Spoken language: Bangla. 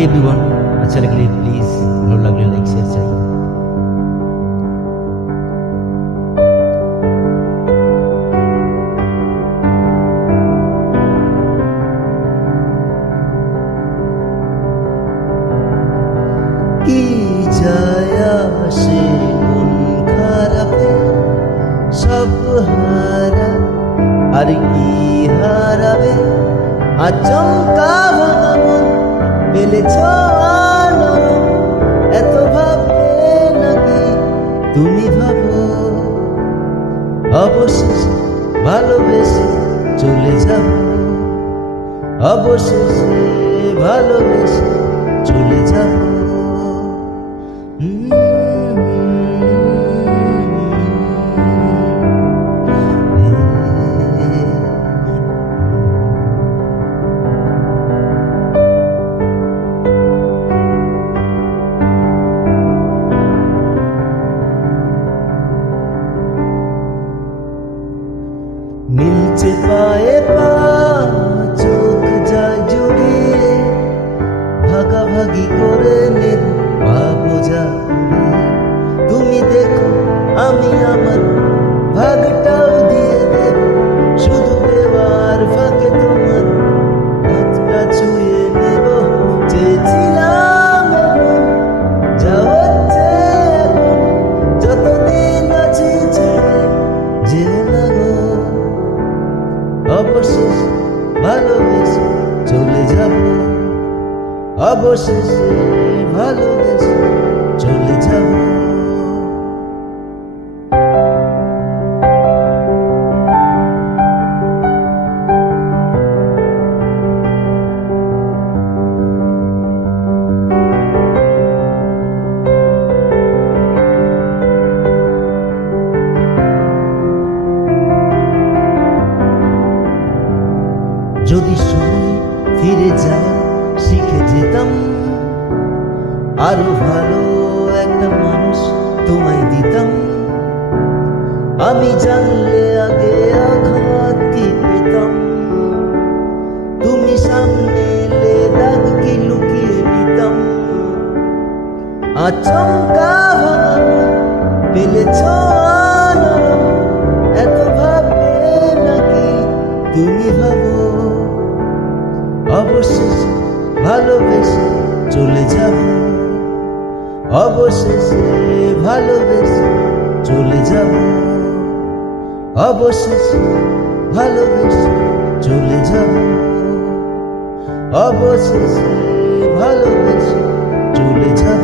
फाइनली एवरीवन, अच्छा लगले प्लीज ভালো লাগলে লাইক শেয়ার চাই। কি যায় আসে মন খারাপে, সব হারা আর কি হারাবে, আচমকা ভাঙা মন পেলেছ নরম, এত ভাববে নাকি তুমি ভাবো, অবশেষে ভালোবেসে চলে যাব, অবশেষে ভালোবেসে চলে যাব। মিলছে পায়ে পা, চোখ যায় জুড়িয়ে, ভাগাভাগি করে নেব বোঝা। তুমি দেখো আমি আমার ভাগটাও দিয়ে দেব, শুধু দেওয়ার ফাঁকে তোমার হাতটা ছুঁয়ে নেব। চেয়েছিলাম যা হচ্ছে এখন, যতদিন আছি ছেড়ে যেও না গো, অবশেষে ভালোবেসে চলে যাব, অবশেষে ভালোবেসে চলে যাব। যদি সময় ফিরে যাওয়া শিখে যেতাম, আরো ভালো একটা মানুষ তোমায় দিতাম, আমি জানলে আগে আঘাত কি পেতাম, তুমি সামনে এলে দাগ কি লুকিয়ে নিতাম, আচমকা ভাঙা পেলেছ নরম, এত ভাববে নাকি তুমি ভাবো, অবশেষে ভালোবেসে চলে যাব, অবশেষে ভালোবেসে চলে যাব, অবশেষে ভালোবেসে চলে যাব, অবশেষে ভালোবেসে চলে যাব।